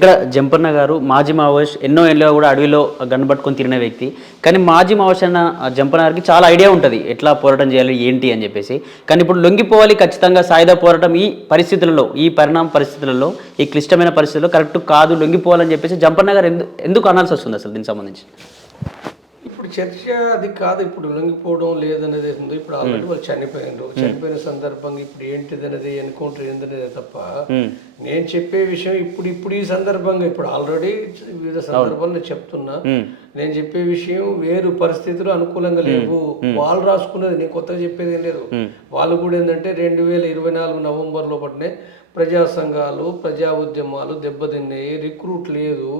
ఇక్కడ జంపన్న గారు మాజీ మావోయిస్ట్ ఎన్నో ఏళ్ళలో కూడా అడవిలో గన్ పట్టుకొని తిరిగిన వ్యక్తి. కానీ మాజీ మావోయిస్ట్ అన్న జంపన్న గారికి చాలా ఐడియా ఉంటుంది ఎట్లా పోరాటం చేయాలి ఏంటి అని చెప్పేసి. కానీ ఇప్పుడు లొంగిపోవాలి ఖచ్చితంగా సాయుధ పోరాటం ఈ పరిస్థితులలో, ఈ పరిణామ పరిస్థితులలో, ఈ క్లిష్టమైన పరిస్థితుల్లో కరెక్ట్ కాదు లొంగిపోవాలని చెప్పేసి జంపన్న గారు ఎందుకు అనాల్సి వస్తుంది అసలు దీనికి సంబంధించి? ఇప్పుడు చర్చ అది కాదు. ఇప్పుడు లొంగిపోవడం లేదనేది ఉంది. ఇప్పుడు ఆల్రెడీ వాళ్ళు చనిపోయిన సందర్భంగా ఇప్పుడు ఏంటిది అనేది ఎన్కౌంటర్ ఏందనేది తప్ప నేను చెప్పే విషయం ఇప్పుడు ఈ సందర్భంగా ఇప్పుడు ఆల్రెడీ వివిధ సందర్భాల్లో చెప్తున్నా. నేను చెప్పే విషయం వేరు పరిస్థితులు అనుకూలంగా లేవు. వాళ్ళు రాసుకున్నది నేను కొత్తగా చెప్పేది ఏం లేదు. వాళ్ళు కూడా ఏంటంటే 2024 నవంబర్ లోపలనే ప్రజా సంఘాలు, ప్రజా ఉద్యమాలు దెబ్బతిన్నాయి, రిక్రూట్ లేదు,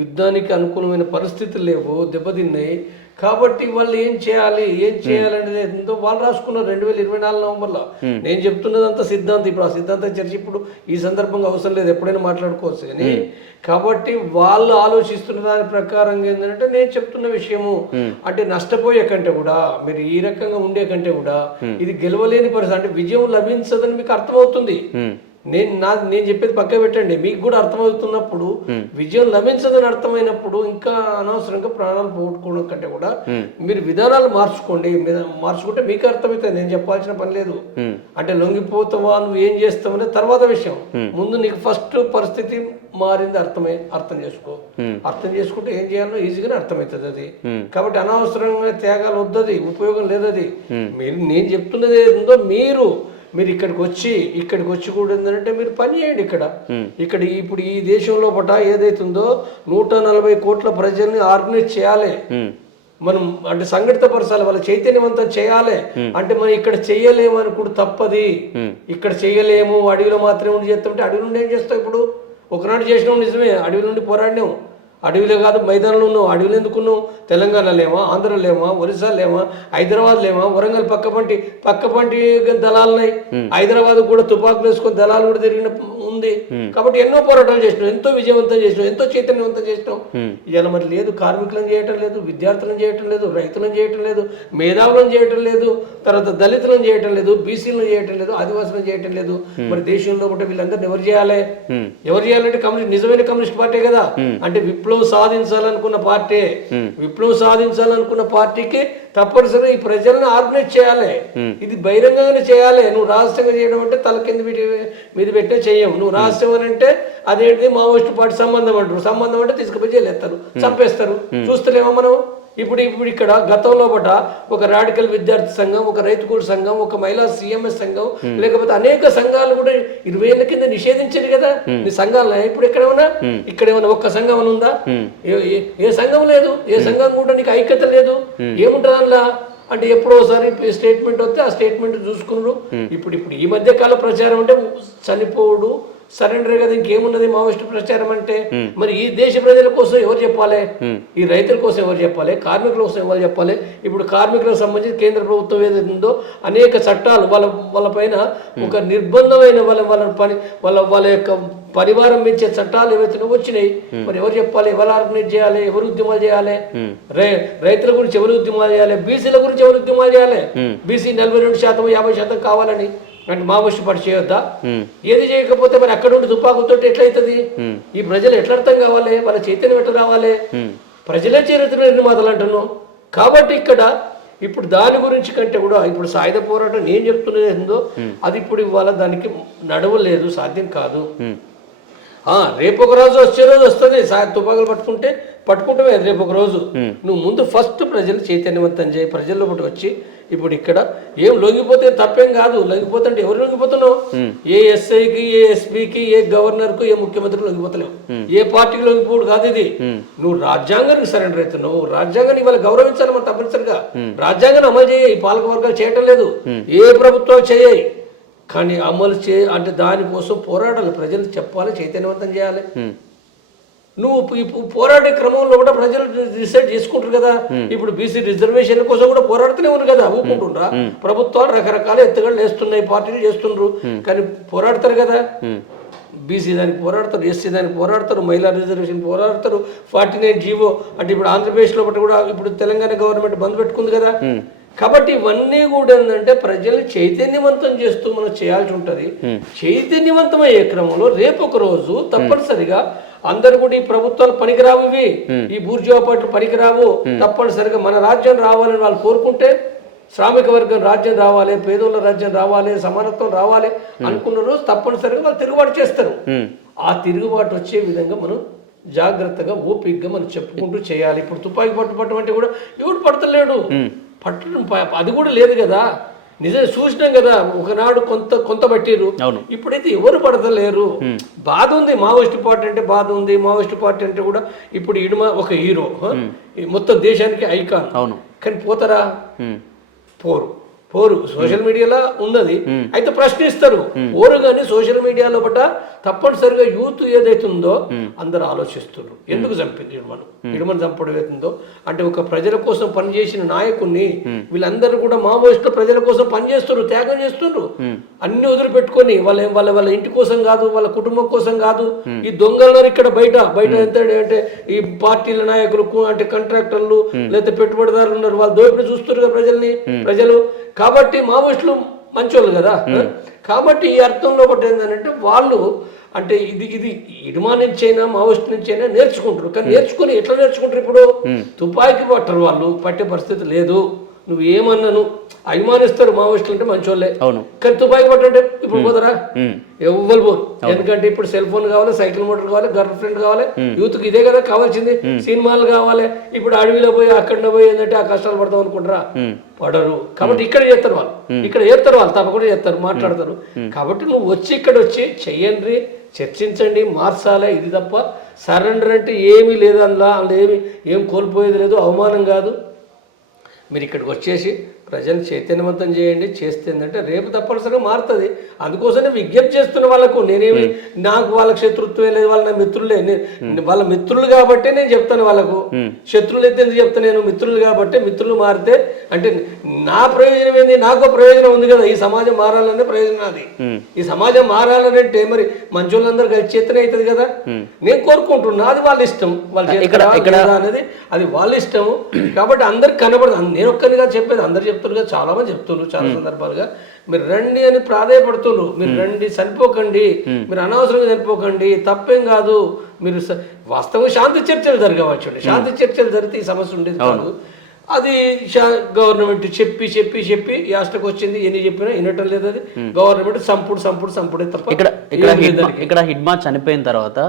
యుద్ధానికి అనుకూలమైన పరిస్థితులు లేవు, దెబ్బతిన్నాయి. కాబట్టి వాళ్ళు ఏం చేయాలనేది వాళ్ళు రాసుకున్నారు 2024 నవంబర్లో. నేను చెప్తున్నది అంత సిద్ధాంతం. ఇప్పుడు ఆ సిద్ధాంతం చర్చ ఇప్పుడు ఈ సందర్భంగా అవసరం లేదు, ఎప్పుడైనా మాట్లాడుకోవచ్చు. కానీ కాబట్టి వాళ్ళు ఆలోచిస్తున్న దాని ప్రకారంగా ఏంటంటే నేను చెప్తున్న విషయము అంటే నష్టపోయే కంటే కూడా మీరు ఈ రకంగా ఉండే కంటే కూడా ఇది గెలవలేని పరిస్థితి, అంటే విజయం లభించదని మీకు అర్థమవుతుంది. నేను చెప్పేది పక్క పెట్టండి. మీకు కూడా అర్థమవుతున్నప్పుడు, విజయం లభించదని అర్థమైనప్పుడు ఇంకా అనవసరంగా ప్రాణాలు పోగొట్టుకోవడం కంటే కూడా మీరు విధానాలు మార్చుకుంటే మీకు అర్థమవుతుంది. నేను చెప్పాల్సిన పని లేదు. అంటే లొంగిపోతావా, నువ్వు ఏం చేస్తావు అనేది తర్వాత విషయం. ముందు నీకు ఫస్ట్ పరిస్థితి మారింది అర్థం చేసుకుంటే ఏం చేయాలో ఈజీగానే అర్థమవుతుంది అది. కాబట్టి అనవసరంగా త్యాగాలు వద్దది, ఉపయోగం లేదు అది. నేను చెప్తున్నది ఏందో మీరు ఇక్కడికి వచ్చి కూడా ఏంటంటే మీరు పని చేయండి. ఇక్కడ ఇప్పుడు ఈ దేశంలో పట ఏదైతుందో 140 కోట్ల ప్రజల్ని ఆర్గనైజ్ చేయాలి మనం, అంటే సంఘటిత పరచాలి, వాళ్ళ చైతన్యవంతం చేయాలి. అంటే మనం ఇక్కడ చెయ్యలేము అని కూడా తప్పది. ఇక్కడ చెయ్యలేము, అడవిలో మాత్రమే ఉండి చేస్తామంటే అడవి నుండి ఏం చేస్తావు? ఇప్పుడు ఒకనాడు చేసినావు నిజమే, అడవి నుండి పోరాడినావు. అడవిలో కాదు మైదానంలో ఉన్నావు. అడవిలో ఎందుకున్నావు? తెలంగాణ లేమా, ఆంధ్ర లేమా, ఒరిస్సా లేమా, హైదరాబాద్ లేమా, వరంగల్ పక్కపంటి దళాలున్నాయి. హైదరాబాద్ కూడా తుపాకులు వేసుకొని దళాలు కూడా తిరిగిన ఉంది. కాబట్టి ఎన్నో పోరాటాలు చేసినాం, ఎంతో విజయవంతం చేసినాం, ఎంతో చైతన్యవంతం చేసినాం. ఇలా మరి లేదు, కార్మికులను చేయటం లేదు, విద్యార్థులను చేయటం లేదు, రైతులను చేయటం లేదు, మేధావులను చేయటం లేదు, తర్వాత దళితులను చేయటం లేదు, బీసీలను చేయటం లేదు, ఆదివాసులను చేయటం లేదు. మరి దేశంలో కూడా వీళ్ళందరినీ ఎవరు చేయాలంటే నిజమైన కమ్యూనిస్ట్ పార్టీ కదా. అంటే విప్లవం సాధించాలనుకున్న పార్టీకి తప్పనిసరిగా ఈ ప్రజలను ఆర్గనైజ్ చేయాలి. ఇది బహిరంగంగానే చేయాలి. నువ్వు రహస్యంగా చేయడం అంటే తల కింద మీద పెట్టే చెయ్యవు. నువ్వు రహస్యం అని అంటే అదేంటిది మావోయిస్టు పార్టీ సంబంధం అంటారు. సంబంధం అంటే తీసుకుపోయి జైలు ఎత్తారు, చంపేస్తారు. చూస్తలేమో మనం. ఇప్పుడు ఇక్కడ గతంలో ఒక రాడికల్ విద్యార్థి సంఘం, ఒక రైతు కూలి సంఘం, ఒక మహిళా సిఎంఎస్ సంఘం, లేకపోతే అనేక సంఘాలు కూడా 20 ఏళ్ల కింద నిషేధించారు కదా నీ సంఘాలు. ఇప్పుడు ఇక్కడేమన్నా ఒక్క సంఘం అని ఉందా? ఏ సంఘం లేదు. ఏ సంఘం కూడా నీకు ఐక్యత లేదు. ఏముంటుంది అందులో అంటే ఎప్పుడోసారి స్టేట్మెంట్ వస్తే ఆ స్టేట్మెంట్ చూసుకున్నారు. ఇప్పుడు ఈ మధ్య కాల ప్రచారం అంటే చనిపోడు, సరెండర్ కదా, ఇంకేమున్నది మావోయిస్టు ప్రచారం అంటే? మరి ఈ దేశ ప్రజల కోసం ఎవరు చెప్పాలి? ఈ రైతుల కోసం ఎవరు చెప్పాలి? కార్మికుల కోసం ఎవరు చెప్పాలి? ఇప్పుడు కార్మికులకు సంబంధించి కేంద్ర ప్రభుత్వం ఏదైతుందో అనేక చట్టాలు వాళ్ళ పైన ఒక నిర్బంధమైన వాళ్ళ యొక్క పరివారం పెంచే చట్టాలు ఏవైతే వచ్చినాయి. మరి ఎవరు చెప్పాలి? ఎవరు ఆర్గనైజ్ చేయాలి? ఎవరు ఉద్యమాలు చేయాలి? రైతుల గురించి ఎవరు ఉద్యమాలు చేయాలి? బీసీల గురించి ఎవరు ఉద్యమాలు చేయాలి? బీసీ 42%, 50% కావాలని అంటే మావోయిస్టు పార్టీ చేయొద్దా? ఏది చేయకపోతే మరి అక్కడ ఉండి తుపాకులతో ఎట్లయితుంది? ఈ ప్రజలు ఎట్లా అర్థం కావాలి? వాళ్ళ చైతన్యం ఎట్లా రావాలి? ప్రజలే చరిత్ర నిర్మాతలు అంటున్నాం. కాబట్టి ఇప్పుడు దాని గురించి కంటే కూడా ఇప్పుడు సాయుధ పోరాటం నేను చెప్తున్నది ఏందో అది ఇప్పుడు ఇవాళ దానికి నడవలేదు, సాధ్యం కాదు. రేపు ఒక రోజు వచ్చే రోజు వస్తుంది. తుపాకులు పట్టుకుంటే రేపు ఒక రోజు నువ్వు ముందు ఫస్ట్ ప్రజలు చైతన్యవంతం చేయి. ప్రజల్లో వచ్చి ఇప్పుడు ఏం లొంగిపోతే తప్పేం కాదు. లొంగిపోతే అంటే ఎవరు లొంగిపోతున్నావు? ఏ ఎస్ఐకి, ఏ ఎస్పీకి, ఏ గవర్నర్కు, ఏ ముఖ్యమంత్రికి లొంగిపోతలేవు. ఏ పార్టీకి లొంగిపోడు కాదు ఇది. నువ్వు రాజ్యాంగానికి సరెండర్ అవుతున్నావు. రాజ్యాంగాన్ని ఇవాళ గౌరవించాలి మనం తప్పనిసరిగా. రాజ్యాంగాన్ని అమలు చేయ పాలక వర్గాలు చేయటం లేదు, ఏ ప్రభుత్వాలు చేయాయి. కానీ అమలు అంటే దానికోసం పోరాటాలు ప్రజలు చెప్పాలి, చైతన్యవంతం చేయాలి. నువ్వు పోరాడే క్రమంలో కూడా ప్రజలు డిసైడ్ చేసుకుంటారు కదా. ఇప్పుడు బీసీ రిజర్వేషన్ కోసం కూడా పోరాడుతూనే ఉన్నారు కదా, ఊపుకుంటుండ్రా? ప్రభుత్వాలు రకరకాల ఎత్తుగడలు వేస్తున్నాయి, పార్టీలు చేస్తుండ్రు, కానీ పోరాడతారు కదా. బీసీ దానికి పోరాడతారు, ఎస్సీ దానికి పోరాడతారు, మహిళా రిజర్వేషన్ పోరాడతారు, 49 జీవో అంటే ఇప్పుడు ఆంధ్రప్రదేశ్లో కూడా ఇప్పుడు తెలంగాణ గవర్నమెంట్ బంద్ పెట్టుకుంది కదా. కాబట్టి ఇవన్నీ కూడా ఏంటంటే ప్రజల్ని చైతన్యవంతం చేస్తూ మనం చేయాల్సి ఉంటుంది. చైతన్యవంతమయ్యే క్రమంలో రేపు ఒక రోజు తప్పనిసరిగా అందరు కూడా ఈ ప్రభుత్వాలు పనికిరావు, ఇవి ఈ బూర్జువా పార్టీలు పనికిరావు, తప్పనిసరిగా మన రాజ్యం రావాలని వాళ్ళు కోరుకుంటే, శ్రామిక వర్గం రాజ్యం రావాలి, పేదోళ్ళ రాజ్యం రావాలి, సమానత్వం రావాలి అనుకున్న రోజు తప్పనిసరిగా వాళ్ళు తిరుగుబాటు చేస్తారు. ఆ తిరుగుబాటు వచ్చే విధంగా మనం జాగ్రత్తగా ఓపికగా మనం చెప్పుకుంటూ చేయాలి. ఇప్పుడు తుపాకీ పట్టడం అంటే కూడా ఎవడు పడతలేడు, పట్టడం అది కూడా లేదు కదా. నిజం చూసినాం కదా, ఒకనాడు కొంత పట్టిరు, ఇప్పుడైతే ఎవరు పడతలేరు. బాధ ఉంది, మావోయిస్ట్ పార్టీ అంటే బాధ ఉంది. మావోయిస్ట్ పార్టీ అంటే కూడా ఇప్పుడు ఇడుమ ఒక హీరో, మొత్తం దేశానికి ఐకాన్, కానీ పోతారా? పోరు. సోషల్ మీడియాలో ఉన్నది అయితే ప్రశ్నిస్తారు, పోరు. కానీ సోషల్ మీడియాలో బట్ట తప్పనిసరిగా యూత్ ఏదైతే ఉందో అందరు ఆలోచిస్తున్నారు, ఎందుకు చంపింది ఇడుమను చంపడం ఏతుందో అంటే ఒక ప్రజల కోసం పనిచేసిన నాయకుడిని వీళ్ళందరూ కూడా మావోయిస్టులు ప్రజల కోసం పనిచేస్తున్నారు, త్యాగం చేస్తున్నారు. అన్ని వదిలిపెట్టుకొని వాళ్ళ ఇంటి కోసం కాదు, వాళ్ళ కుటుంబం కోసం కాదు. ఈ దొంగలు ఇక్కడ బయట ఎంత అంటే ఈ పార్టీల నాయకులు అంటే కాంట్రాక్టర్లు లేదా పెట్టుబడిదారులు ఉన్నారు, వాళ్ళు దోపిడీ చూస్తున్నారు ప్రజలు. కాబట్టి మావోయిస్టులు మంచోళ్ళు కదా. కాబట్టి ఈ అర్థంలో ఒకటి ఏంటంటే వాళ్ళు అంటే ఇది ఇడుమా నుంచి అయినా మావోయిస్ట్ నుంచి అయినా నేర్చుకుంటారు. కానీ నేర్చుకుని ఎట్లా నేర్చుకుంటారు? ఇప్పుడు తుపాకీ పట్టరు, వాళ్ళు పట్టే పరిస్థితి లేదు. నువ్వు ఏమన్నాను అభిమానిస్తారు మావోయిస్టులు అంటే మంచోళ్ళే, కానీ తుపాకీ పట్టంటే ఇప్పుడు పోతారా? ఎవ్వరు పోరు. ఎందుకంటే ఇప్పుడు సెల్ ఫోన్ కావాలి, సైకిల్ మోటార్ కావాలి, గర్ల్ ఫ్రెండ్ కావాలి. యూత్కి ఇదే కదా కావాల్సింది, సినిమాలు కావాలి. ఇప్పుడు అడవిలో పోయి అక్కడ పోయి ఏంటంటే ఆ కష్టాలు పడతాం అనుకుంటారా? పడరు. కాబట్టి ఇక్కడ చేస్తారు వాళ్ళు తప్పకుండా చేస్తారు, మాట్లాడతారు. కాబట్టి నువ్వు ఇక్కడ వచ్చి చెయ్యండి, చర్చించండి, మార్చాలి. ఇది తప్ప సరెండర్ అంటే ఏమీ లేదు, అందులో ఏం కోల్పోయేది లేదు, అవమానం కాదు. మీరు ఇక్కడికి వచ్చేసి ప్రజలు చైతన్యవంతం చేయండి. చేస్తే ఏంటంటే రేపు తప్పనిసరిగా మారుతుంది. అందుకోసమే విజ్ఞప్తి చేస్తున్న వాళ్ళకు, నేనేమి నాకు వాళ్ళకి శత్రుత్వం లేదు, వాళ్ళ నా మిత్రులే, వాళ్ళ మిత్రులు కాబట్టి నేను చెప్తాను. వాళ్ళకు శత్రువులు అయితే ఎందుకు చెప్తాను? నేను మిత్రులు కాబట్టి. మిత్రులు మారితే అంటే నా ప్రయోజనం ఏంది? నాకు ప్రయోజనం ఉంది కదా, ఈ సమాజం మారాలనే ప్రయోజనం అది. ఈ సమాజం మారాలనంటే మరి మంచోళ్ళందరూ కలిసి చేతనే అవుతుంది కదా. నేను కోరుకుంటున్నా, అది వాళ్ళ ఇష్టం, వాళ్ళు అనేది అది వాళ్ళ ఇష్టము. కాబట్టి అందరికి కనబడదు. నేను ఒక్కరిగా చెప్పేది అందరు చెప్తున్నారు, చాలా మంది చెప్తున్నారు చాలా సందర్భాలుగా. మీరు రండి అని ప్రాధాయపడుతున్నారు. మీరు రండి, చనిపోకండి, మీరు అనవసరంగా చనిపోకండి, తప్పేం కాదు. మీరు వాస్తవంగా శాంతి చర్చలు జరగవచ్చు. శాంతి చర్చలు జరిగితే ఈ సమస్య ఉండేది కాదు. అది గవర్నమెంట్ చెప్పి యాస్టకు వచ్చింది. ఎన్ని చెప్పినా వినటం లేదు. అది గవర్నమెంట్ సంపుడే తప్ప. ఇక్కడ హిడ్మా చనిపోయిన తర్వాత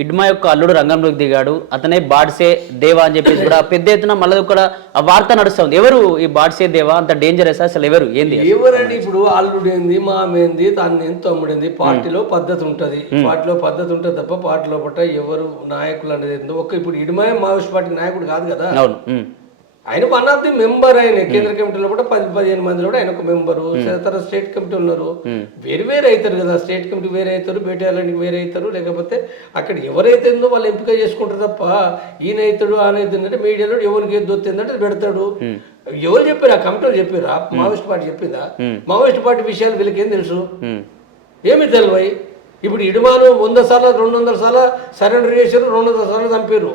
హిడ్మా యొక్క అల్లుడు రంగంలోకి దిగాడు. అతనే బాడ్సే దేవా అని చెప్పేసి కూడా పెద్ద ఎత్తున మళ్ళీ కూడా ఆ వార్త నడుస్తుంది. ఎవరు ఈ బాడ్సే దేవా? అంత డేంజరస్ అసలు? ఎవరండి? ఇప్పుడు అల్లుడు ఏంది, మామేంది, తాను తమ్ముడేంది? పార్టీలో పద్ధతి ఉంటుంది తప్ప పార్టీలో పట్ట ఎవరు నాయకులు అనేది ఏందో. ఇప్పుడు హిడ్మా మావోయిస్ట్ పార్టీ నాయకుడు కాదు కదా. ఆయన వన్ ఆఫ్ ది మెంబర్. ఆయన కేంద్ర కమిటీలో కూడా 10-15 మందిలో కూడా ఆయన ఒక మెంబరు. స్టేట్ కమిటీ ఉన్నారు, వేరు అవుతారు కదా. స్టేట్ కమిటీ వేరే అవుతారు, బేటాలకి వేరే అవుతారు. లేకపోతే అక్కడ ఎవరైతే ఉందో వాళ్ళు ఎంపిక చేసుకుంటారు తప్ప ఈయన అవుతాడు ఆయన అవుతుందంటే మీడియాలో ఎవరికి ఏది దొత్తిందంటే అది పెడతాడు. ఎవరు చెప్పారు? ఆ కమిటీలో చెప్పారా? మావోయిస్ట్ పార్టీ చెప్పిందా? మావోయిస్ట్ పార్టీ విషయాలు వీళ్ళకి ఏం తెలుసు? ఏమి తెలివాయి? ఇప్పుడు ఇడుమాను 100 సార్లు 200 సార్లు సరెండర్ చేశారు, 200 సార్లు చంపారు.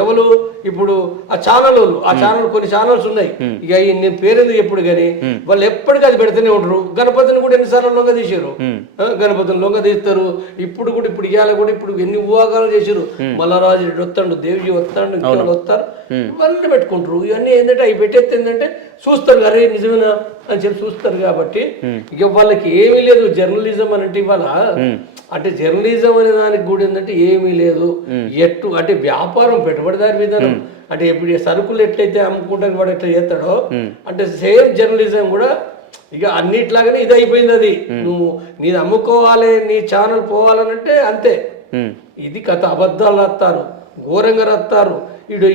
ఎవరు? ఇప్పుడు ఆ ఛానల్ కొన్ని ఛానల్స్ ఉన్నాయి. ఇక నేను పేరెందుకు ఎప్పుడు కానీ వాళ్ళు ఎప్పటికీ అది పెడుతూనే ఉంటారు. గణపతిని కూడా ఎన్నిసార్లు లొంగ తీశారు, గణపతిని లొంగ తీస్తారు. ఇప్పుడు ఇవాళ కూడా ఇప్పుడు ఎన్ని ఊహాగాలు చేశారు. మల్లారాజు రెడ్డి వస్తాడు, దేవ్జీ వస్తాడు, ఇంకెవరు వస్తారు, ఇవన్నీ పెట్టుకుంటారు. ఇవన్నీ ఏంటంటే అవి పెట్టేస్తే ఏంటంటే చూస్తారు, అరే నిజమేనా అని చెప్పి చూస్తారు. కాబట్టి ఇక వాళ్ళకి ఏమీ లేదు. జర్నలిజం అంటే ఇవాళ అంటే జర్నలిజం అనే దానికి కూడా ఏంటంటే ఏమీ లేదు. అంటే వ్యాపారం, పెట్టుబడిదారి విధానం. అంటే ఇప్పుడు సరుకులు ఎట్లయితే అమ్ముకుంటానికి వాడు ఎట్లా చేస్తాడో అంటే సేమ్ జర్నలిజం కూడా ఇక అన్నిట్లాగానే ఇది అయిపోయింది. అది నువ్వు నీది అమ్ముకోవాలి, నీ ఛానల్ పోవాలనంటే అంతే. ఇది కథ. అబద్ధాలు రాస్తారు, ఘోరంగా రాస్తారు.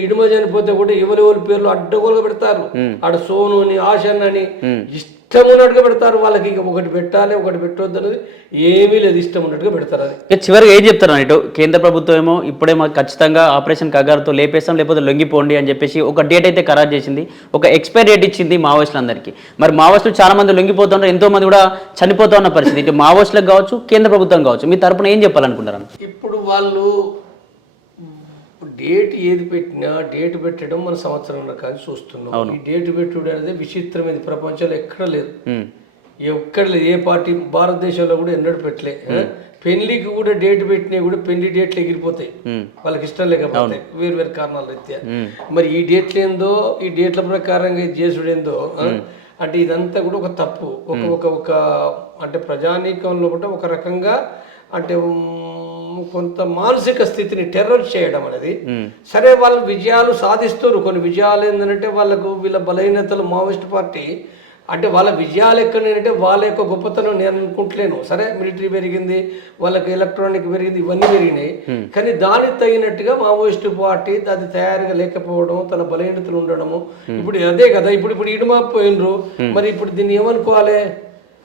ఇడుమ చనిపోతే కూడా ఎవరి పేర్లు అడ్డగోలుగా పెడతారు. ఆడ సోను అని, ఆశన్ అని ఇష్టం ఉన్నట్టుగా పెడతారు. వాళ్ళకి ఇక ఒకటి పెట్టాలి, ఒకటి పెట్టవద్దు అనేది ఏమీ లేదు, ఇష్టం ఉన్నట్టుగా పెడతారు. అది చివరిగా ఏం చెప్తారు? ఇటు కేంద్ర ప్రభుత్వం ఏమో ఇప్పుడే మాకు ఖచ్చితంగా ఆపరేషన్ కగారుతో లేపేస్తాం, లేకపోతే లొంగిపోండి అని చెప్పేసి ఒక డేట్ అయితే ఖరారు చేసింది, ఒక ఎక్స్పైరీ డేట్ ఇచ్చింది మావోయిస్టులందరికీ. మరి మావోయిస్టులు చాలా మంది లొంగిపోతున్నారు, ఎంతో మంది కూడా చనిపోతా ఉన్న పరిస్థితి. ఇటు మావోయిస్టులకు కావచ్చు, కేంద్ర ప్రభుత్వం కావచ్చు, మీ తరపున ఏం చెప్పాలనుకుంటారు? ఇప్పుడు వాళ్ళు డేట్ ఏది పెట్టినా డేట్ పెట్టడం మన సంవత్సరంలో కానీ చూస్తున్నాం. ఈ డేట్ పెట్టుడు అనేది విచిత్రమైనది, ప్రపంచంలో ఎక్కడ లేదు. ఏ పార్టీ భారతదేశంలో కూడా ఎన్నడూ పెట్టలే. పెళ్లికి కూడా డేట్ పెట్టినా కూడా పెళ్లి డేట్లు ఎగిరిపోతాయి వాళ్ళకి ఇష్టం లేకపోతే వేరు వేరు కారణాల రీత్యా. మరి ఈ డేట్లు ఏందో ఈ డేట్ల ప్రకారంగా ఇది చేసుడు ఏందో అంటే ఇదంతా కూడా ఒక తప్పు. ఒక అంటే ప్రజానీకంలో కూడా ఒక రకంగా అంటే కొంత మానసిక స్థితిని టెర్రర్ చేయడం అనేది. సరే వాళ్ళు విజయాలు సాధిస్తారు, కొన్ని విజయాలు ఏంటంటే వాళ్ళకు వీళ్ళ బలహీనతలు మావోయిస్ట్ పార్టీ అంటే వాళ్ళ విజయాలు ఎక్కడంటే వాళ్ళ యొక్క గొప్పతనం నేను అనుకుంటలేను. సరే మిలిటరీ పెరిగింది, వాళ్ళకి ఎలక్ట్రానిక్ పెరిగింది, ఇవన్నీ పెరిగినాయి. కానీ దానికి తగినట్టుగా మావోయిస్ట్ పార్టీ అది తయారుగా లేకపోవడం, తన బలహీనతలు ఉండడము. ఇప్పుడు అదే కదా ఇప్పుడు ఇడుమాపోయినరు. మరి ఇప్పుడు దీన్ని ఏమనుకోవాలి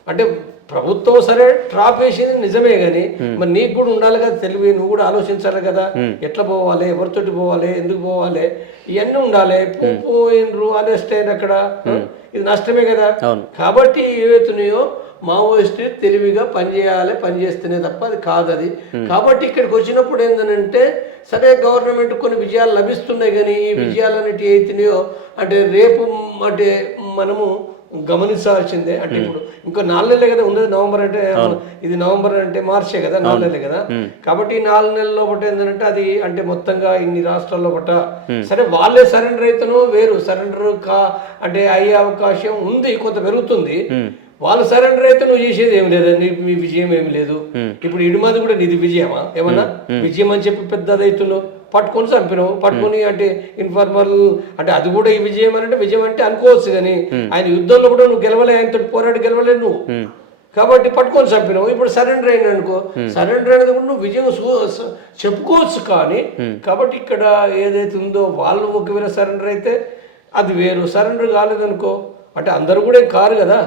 అంటే ప్రభుత్వం సరే ట్రాప్ వేసింది నిజమే, కానీ మరి నీకు కూడా ఉండాలి కదా తెలివి, నువ్వు కూడా ఆలోచించాలి కదా ఎట్లా పోవాలి, ఎవరితోటి పోవాలి, ఎందుకు పోవాలి, ఇవన్నీ ఉండాలి. పోయినరు అరెస్ట్ అయిన అక్కడ ఇది నష్టమే కదా. కాబట్టి ఏవైతున్నాయో మావోయిస్ట్ తెలివిగా పనిచేయాలి, పనిచేస్తేనే తప్ప అది కాదు అది. కాబట్టి ఇక్కడికి వచ్చినప్పుడు ఏంటంటే సరే గవర్నమెంట్ కొన్ని విజయాలు లభిస్తున్నాయి, కానీ ఈ విజయాలు అనేవి అవుతున్నాయో అంటే రేపు అంటే మనము గమనించాల్సిందే. అంటే ఇప్పుడు ఇంకో 4 నెలలే కదా ఉన్నది, నవంబర్ అంటే ఇది నవంబర్ అంటే మార్చే కదా, 4 నెలలే కదా. కాబట్టి 4 నెలల్లో ఒకటి ఏంటంటే అది అంటే మొత్తంగా ఇన్ని రాష్ట్రాల్లో ఒకట సరే వాళ్ళే సరెండర్ అయితేనో వేరు, సరెండర్ అంటే అయ్యే అవకాశం ఉంది, కొంత పెరుగుతుంది. వాళ్ళు సరెండర్ అయితే నువ్వు చేసేది ఏమి లేదు, మీ విజయం ఏమి లేదు. ఇప్పుడు ఇడుమది కూడా నీది విజయమా ఏమన్నా? విజయం అని చెప్పి పెద్దదైతున్నావు, పట్టుకొని చంపినావు, పట్టుకొని అంటే ఇన్ఫార్మల్ అంటే అది కూడా ఈ విజయం అంటే విజయం అంటే అనుకోవచ్చు. కానీ ఆయన యుద్ధంలో కూడా నువ్వు గెలవలే, ఆయనతో పోరాడి గెలవలేదు నువ్వు, కాబట్టి పట్టుకొని చంపినావు. ఇప్పుడు సరెండర్ అయినా అనుకో, సరెండర్ అనేది కూడా నువ్వు విజయం చెప్పుకోవచ్చు. కానీ కాబట్టి ఇక్కడ ఏదైతే ఉందో వాళ్ళు ఒకవేళ సరెండర్ అయితే అది వేరు, సరెండర్ కాలేదనుకో అంటే అందరూ కూడా కారు కదా.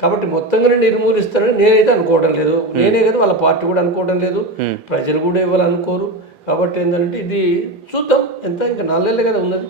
కాబట్టి మొత్తంగానే నిర్మూలిస్తారని నేనైతే అనుకోవడం లేదు, నేనే కదా వాళ్ళ పార్టీ కూడా అనుకోవడం లేదు, ప్రజలు కూడా ఇవ్వాలనుకోరు. కాబట్టి ఏంటంటే ఇది చూద్దాం, ఎంత ఇంకా 4 నెలలే కదా ఉన్నది.